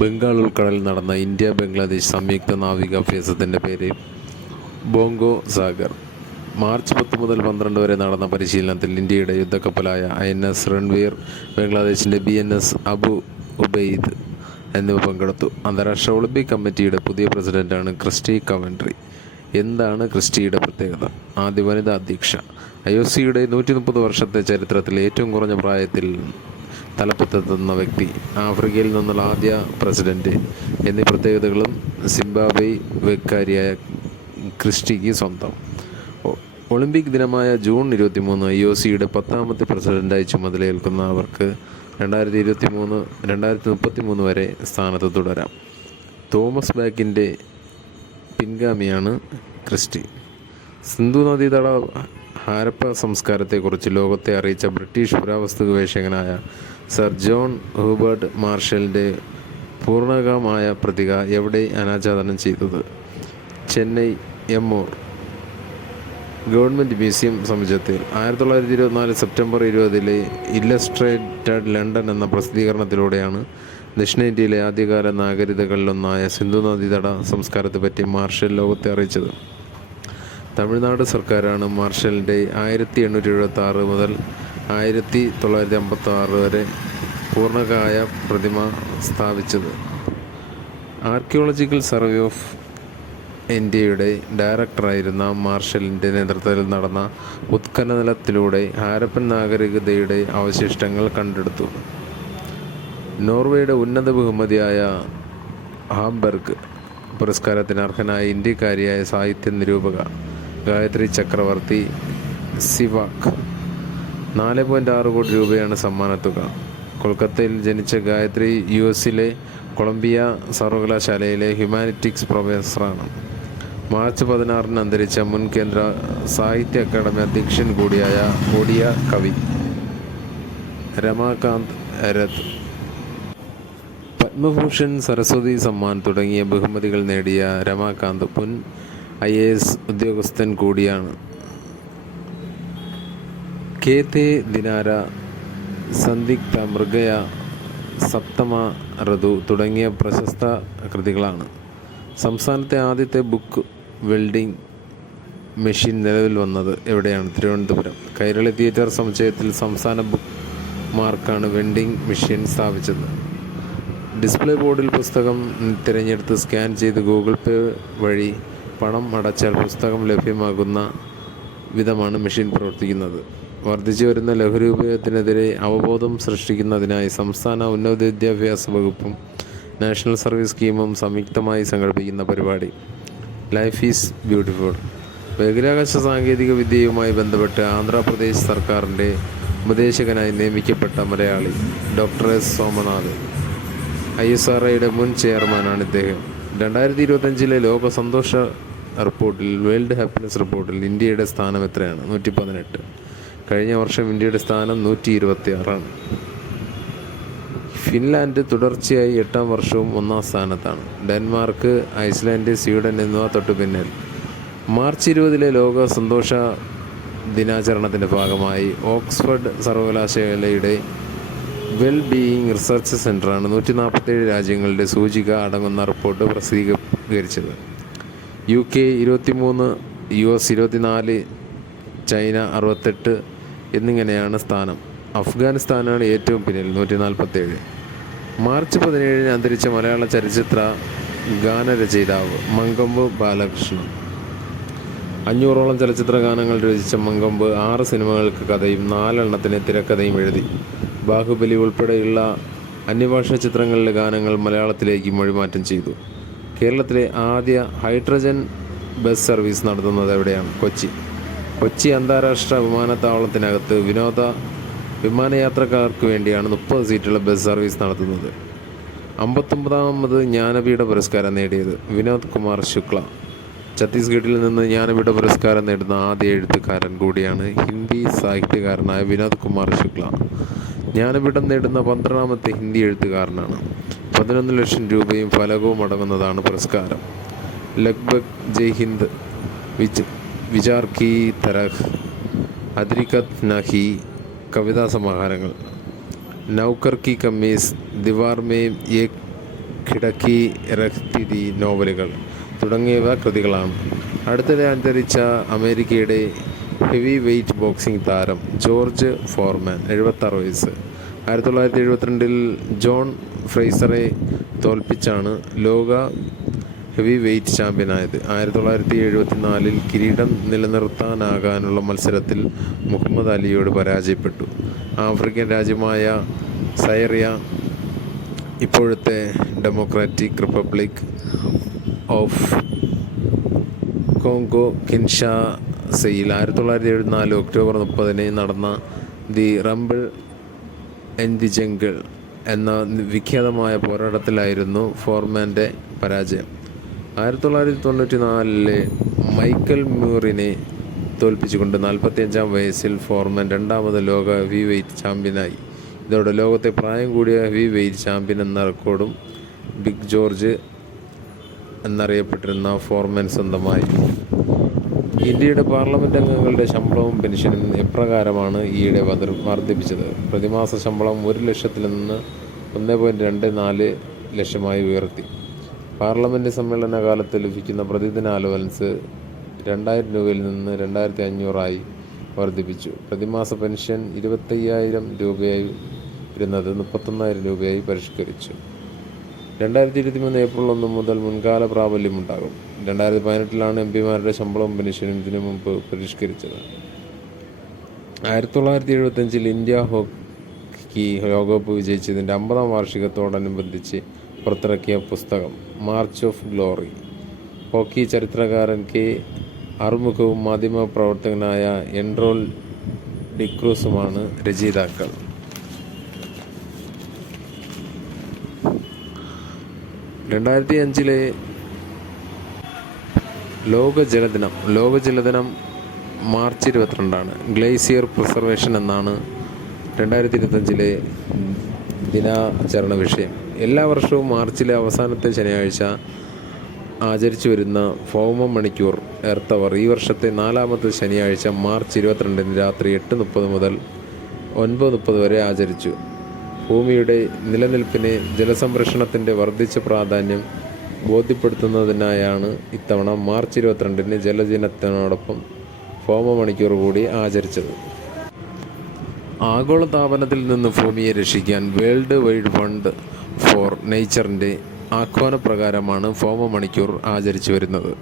ബംഗാൾ ഉൾക്കടലിൽ നടന്ന ഇന്ത്യ ബംഗ്ലാദേശ് സംയുക്ത നാവികാഭ്യാസത്തിൻ്റെ പേര് ബോംഗോ സാഗർ. മാർച്ച് 10 മുതൽ 12 വരെ നടന്ന പരിശീലനത്തിൽ ഇന്ത്യയുടെ യുദ്ധക്കപ്പലായ INS റൺവീർ, ബംഗ്ലാദേശിൻ്റെ BNS അബു ഉബൈദ് എന്നിവ പങ്കെടുത്തു. അന്താരാഷ്ട്ര ഒളിമ്പിക് കമ്മിറ്റിയുടെ പുതിയ പ്രസിഡന്റാണ് ക്രിസ്റ്റി കവൻട്രി. എന്താണ് ക്രിസ്റ്റിയുടെ പ്രത്യേകത? ആദ്യ വനിതാ അധ്യക്ഷ, IOCയുടെ 130 വർഷത്തെ ചരിത്രത്തിൽ ഏറ്റവും കുറഞ്ഞ പ്രായത്തിൽ തലപ്പത്തെത്തുന്ന വ്യക്തി, ആഫ്രിക്കയിൽ നിന്നുള്ള ആദ്യ പ്രസിഡന്റ് എന്നീ പ്രത്യേകതകളും സിംബാബ്വെ വേക്കാരിയായ ക്രിസ്റ്റിക്ക് സ്വന്തം. ഒളിമ്പിക് ദിനമായ ജൂൺ 23 IOCയുടെ 10ാമത്തെ പ്രസിഡന്റായി ചുമതലയേൽക്കുന്ന അവർക്ക് 2033 വരെ സ്ഥാനത്ത് തുടരാം. തോമസ് ബാക്കിൻ്റെ പിൻഗാമിയാണ് ക്രിസ്റ്റി. സിന്ധു നദീതട ഹാരപ്പ സംസ്കാരത്തെക്കുറിച്ച് ലോകത്തെ അറിയിച്ച ബ്രിട്ടീഷ് പുരാവസ്തു ഗവേഷകനായ സർ ജോൺ ഹൂബർട്ട് മാർഷലിൻ്റെ പൂർണ്ണകമായ പ്രതിക എവിടെ അനാച്ഛാദനം ചെയ്തത്? ചെന്നൈ എമ്മൂർ ഗവൺമെൻറ് മ്യൂസിയം സമുച്ചയത്തിൽ. 1924 സെപ്റ്റംബർ 20 ഇല്ലസ്ട്രേറ്റഡ് ലണ്ടൻ എന്ന പ്രസിദ്ധീകരണത്തിലൂടെയാണ് ദക്ഷിണേന്ത്യയിലെ ആദ്യകാല നാഗരികതകളിലൊന്നായ സിന്ധു നദീതട സംസ്കാരത്തെപ്പറ്റി മാർഷൽ ലോകത്തെ അറിയിച്ചത്. തമിഴ്നാട് സർക്കാരാണ് മാർഷലിൻ്റെ 1876 മുതൽ 1956 വരെ പൂർണ്ണകായ പ്രതിമ സ്ഥാപിച്ചത്. ആർക്കിയോളജിക്കൽ സർവേ ഓഫ് ഇന്ത്യയുടെ ഡയറക്ടറായിരുന്ന മാർഷലിൻ്റെ നേതൃത്വത്തിൽ നടന്ന ഉത്ഖനനത്തിലൂടെ ഹാരപ്പൻ നാഗരികതയുടെ അവശിഷ്ടങ്ങൾ കണ്ടെടുത്തു. നോർവേയുടെ ഉന്നത ബഹുമതിയായ ഹാംബർഗ് പുരസ്കാരത്തിന് അർഹനായ ഇന്ത്യക്കാരിയായ സാഹിത്യ നിരൂപക ഗായത്രി ചക്രവർത്തി സിവാക്. 4.6 കോടി രൂപയാണ് സമ്മാനത്തുക. കൊൽക്കത്തയിൽ ജനിച്ച ഗായത്രി US-ലെ കൊളംബിയ സർവകലാശാലയിലെ ഹ്യൂമാനിറ്റിക്സ് പ്രൊഫസറാണ്. മാർച്ച് 16 അന്തരിച്ച മുൻ കേന്ദ്ര സാഹിത്യ അക്കാദമി അധ്യക്ഷൻ കൂടിയായ ഒഡിയ കവി രമാകാന്ത് രഥ്. പത്മഭൂഷൺ, സരസ്വതി സമ്മാൻ തുടങ്ങിയ ബഹുമതികൾ നേടിയ രമാകാന്ത് മുൻ IAS ഉദ്യോഗസ്ഥൻ കൂടിയാണ്. കേതേ ദിനാര, സന്ദിഗ്ധ മൃഗയ, സപ്തമ ഋതു തുടങ്ങിയ പ്രശസ്ത കൃതികളാണ്. സംസ്ഥാനത്തെ ആദ്യത്തെ ബുക്ക് വെൽഡിംഗ് മെഷീൻ നിലവിൽ വന്നത് എവിടെയാണ്? തിരുവനന്തപുരം. കൈരളി തിയേറ്റർ സമുച്ചയത്തിൽ സംസ്ഥാന ബുക്ക് മാർക്കാണ് വെൻഡിംഗ് മെഷീൻ സ്ഥാപിച്ചത്. ഡിസ്പ്ലേ ബോർഡിൽ പുസ്തകം തിരഞ്ഞെടുത്ത് സ്കാൻ ചെയ്ത് ഗൂഗിൾ പേ വഴി പണം അടച്ചാൽ പുസ്തകം ലഭ്യമാകുന്ന വിധമാണ് മെഷീൻ പ്രവർത്തിക്കുന്നത്. വർദ്ധിച്ചു വരുന്ന ലഹരി ഉപയോഗത്തിനെതിരെ അവബോധം സൃഷ്ടിക്കുന്നതിനായി സംസ്ഥാന ഉന്നത വിദ്യാഭ്യാസ വകുപ്പും നാഷണൽ സർവീസ് സ്കീമും സംയുക്തമായി സംഘടിപ്പിക്കുന്ന പരിപാടി ലൈഫ് ഈസ് ബ്യൂട്ടിഫുൾ. ബഹിരാകാശ സാങ്കേതിക വിദ്യയുമായി ബന്ധപ്പെട്ട് ആന്ധ്രാപ്രദേശ് സർക്കാരിൻ്റെ ഉപദേശകനായി നിയമിക്കപ്പെട്ട മലയാളി ഡോക്ടർ S. സോമനാഥ്. ISROയുടെ മുൻ ചെയർമാനാണ് ഇദ്ദേഹം. 2025 ലോക സന്തോഷ റിപ്പോർട്ടിൽ, വേൾഡ് ഹാപ്പിനെസ് റിപ്പോർട്ടിൽ ഇന്ത്യയുടെ സ്ഥാനം എത്രയാണ്? 118. കഴിഞ്ഞ വർഷം ഇന്ത്യയുടെ സ്ഥാനം 126ആണ്. ഫിൻലാൻഡ് തുടർച്ചയായി 8ാം വർഷവും 1ാം സ്ഥാനത്താണ്. ഡെൻമാർക്ക്, ഐസ്ലാൻഡ്, സ്വീഡൻ എന്നിവ തൊട്ടു പിന്നിൽ. മാർച്ച് 20 ലോക സന്തോഷ ദിനാചരണത്തിൻ്റെ ഭാഗമായി ഓക്സ്ഫോർഡ് സർവകലാശാലയുടെ വെൽ ബീയിങ് റിസർച്ച് സെൻ്ററാണ് 147 രാജ്യങ്ങളുടെ സൂചിക അടങ്ങുന്ന റിപ്പോർട്ട് പ്രസിദ്ധീകരിച്ചത്. UK 23, US 24, ചൈന 68 എന്നിങ്ങനെയാണ് സ്ഥാനം. അഫ്ഗാനിസ്ഥാനാണ് ഏറ്റവും പിന്നിൽ 147. മാർച്ച് 17 അന്തരിച്ച മലയാള ചലച്ചിത്ര ഗാനരചയിതാവ് മങ്കൊമ്പ് ബാലകൃഷ്ണൻ. 500ഓളം ചലച്ചിത്ര ഗാനങ്ങൾ രചിച്ച മങ്കൊമ്പ് 6 സിനിമകൾക്ക് കഥയും 4 തിരക്കഥയും എഴുതി. ബാഹുബലി ഉൾപ്പെടെയുള്ള അന്യഭാഷാ ചിത്രങ്ങളിലെ ഗാനങ്ങൾ മലയാളത്തിലേക്ക് മൊഴിമാറ്റം ചെയ്തു. കേരളത്തിലെ ആദ്യ ഹൈഡ്രജൻ ബസ് സർവീസ് നടത്തുന്നത് എവിടെയാണ്? കൊച്ചി അന്താരാഷ്ട്ര വിമാനത്താവളത്തിനകത്ത് വിമാനയാത്രക്കാർക്ക് വേണ്ടിയാണ് 30 സീറ്റുള്ള ബസ് സർവീസ് നടത്തുന്നത്. 59ാമത് ജ്ഞാനപീഠ പുരസ്കാരം നേടിയത് വിനോദ് കുമാർ ശുക്ല. ഛത്തീസ്ഗഡിൽ നിന്ന് ജ്ഞാനപീഠ പുരസ്കാരം നേടുന്ന ആദ്യ എഴുത്തുകാരൻ കൂടിയാണ് ഹിന്ദി സാഹിത്യകാരനായ വിനോദ് കുമാർ ശുക്ല. ജ്ഞാനപീഠം നേടുന്ന 12ാമത്തെ ഹിന്ദി എഴുത്തുകാരനാണ്. 11 ലക്ഷം രൂപയും ഫലകവും അടങ്ങുന്നതാണ് പുരസ്കാരം. ലഗ്ഭഗ് ജയ് ഹിന്ദ്, വിചാർ കി തരഹ്, അദ്രികത് നഹി കവിതാ സമാഹാരങ്ങൾ. നൗക്കർ കി കമ്മീസ്, ദീവാർ മേ ഏക് ഖിടക്കി രഖ്തിതി നോവലുകൾ തുടങ്ങിയവ കൃതികളാണ്. അടുത്തിടെ അന്തരിച്ച അമേരിക്കയുടെ ഹെവി വെയ്റ്റ് ബോക്സിംഗ് താരം ജോർജ് ഫോർമാൻ 76 വയസ്സ്. 1972 ജോൺ ഫ്രേസറെ തോൽപ്പിച്ചാണ് ലോക ഹെവി വെയ്റ്റ് ചാമ്പ്യനായത്. 1974 കിരീടം നിലനിർത്താനാകാനുള്ള മത്സരത്തിൽ മുഹമ്മദ് അലിയോട് പരാജയപ്പെട്ടു. ആഫ്രിക്കൻ രാജ്യമായ സൈറിയ, ഇപ്പോഴത്തെ ഡെമോക്രാറ്റിക് റിപ്പബ്ലിക് ഓഫ് കോങ്കോ കിൻഷാസയിൽ 1974 ഒക്ടോബർ 30 നടന്ന the Rumble in the Jungle എന്ന വിഖ്യാതമായ പോരാട്ടത്തിലായിരുന്നു ഫോർമാൻ്റെ പരാജയം. 1994 മൈക്കൽ മ്യൂറിനെ തോൽപ്പിച്ചുകൊണ്ട് 45-ാം വയസ്സിൽ ഫോർമാൻ രണ്ടാമത് ലോക ഹെവി വെയ്റ്റ് ചാമ്പ്യനായി. ഇതോടെ ലോകത്തെ പ്രായം കൂടിയ ഹെവി വെയ്റ്റ് ചാമ്പ്യൻ എന്ന റെക്കോർഡും ബിഗ് ജോർജ് എന്നറിയപ്പെട്ടിരുന്ന ഫോർമാൻ സ്വന്തമായി. ഇന്ത്യയുടെ പാർലമെൻറ്റ് അംഗങ്ങളുടെ ശമ്പളവും പെൻഷനും എപ്രകാരമാണ് ഈയിടെ വർദ്ധിപ്പിച്ചത്. പ്രതിമാസ ശമ്പളം 1 ലക്ഷത്തിൽ നിന്ന് 1.24 ലക്ഷമായി ഉയർത്തി. പാർലമെൻറ്റ് സമ്മേളന കാലത്ത് ലഭിക്കുന്ന പ്രതിദിന അലവൻസ് 2000 രൂപയിൽ നിന്ന് 2500 വർദ്ധിപ്പിച്ചു. പ്രതിമാസ പെൻഷൻ 25,000 രൂപയായി ഇരുന്നത് 31,000 രൂപയായി പരിഷ്കരിച്ചു. 2023 ഏപ്രിൽ 1 മുതൽ മുൻകാല പ്രാബല്യമുണ്ടാകും. 2018 എംപിമാരുടെ ശമ്പളവും പെൻഷനും ഇതിനു മുമ്പ് പരിഷ്കരിച്ചത്. 1975 ഇന്ത്യ ഹോക്കി ലോകകപ്പ് വിജയിച്ചതിൻ്റെ 50-ാം വാർഷികത്തോടനുബന്ധിച്ച് പുറത്തിറക്കിയ പുസ്തകം മാർച്ച് ഓഫ് ഗ്ലോറി. ഹോക്കി ചരിത്രകാരൻ കെ ആറുമുഖവും മാധ്യമപ്രവർത്തകനായ എൻറോൾ ഡിക്രൂസുമാണ് രചയിതാക്കൾ. 2005 ലോക ജലദിനം മാർച്ച് 22 ഗ്ലേസിയർ പ്രിസർവേഷൻ എന്നാണ് 2025 ദിനാചരണ വിഷയം. എല്ലാ വർഷവും മാർച്ചിലെ അവസാനത്തെ ശനിയാഴ്ച ആചരിച്ചു വരുന്ന ഭൗമ മണിക്കൂർ എർത്ത് അവർ ഈ വർഷത്തെ 4ാമത്തെ ശനിയാഴ്ച മാർച്ച് 22 രാത്രി 8:30 മുതൽ 9:30 വരെ ആചരിച്ചു. ഭൂമിയുടെ നിലനിൽപ്പിന് ജലസംരക്ഷണത്തിൻ്റെ വർദ്ധിച്ച പ്രാധാന്യം ബോധ്യപ്പെടുത്തുന്നതിനായാണ് ഇത്തവണ മാർച്ച് 22 ജലദിനത്തിനോടൊപ്പം ഭൗമ മണിക്കൂർ കൂടി ആചരിച്ചത്. ആഗോളതാപനത്തിൽ നിന്ന് ഭൂമിയെ രക്ഷിക്കാൻ വേൾഡ് വൈഡ് ഫണ്ട് ഫോർ നേച്ചറിൻ്റെ ആഹ്വാനപ്രകാരമാണ് ഭൗമ മണിക്കൂർ ആചരിച്ചു വരുന്നത്.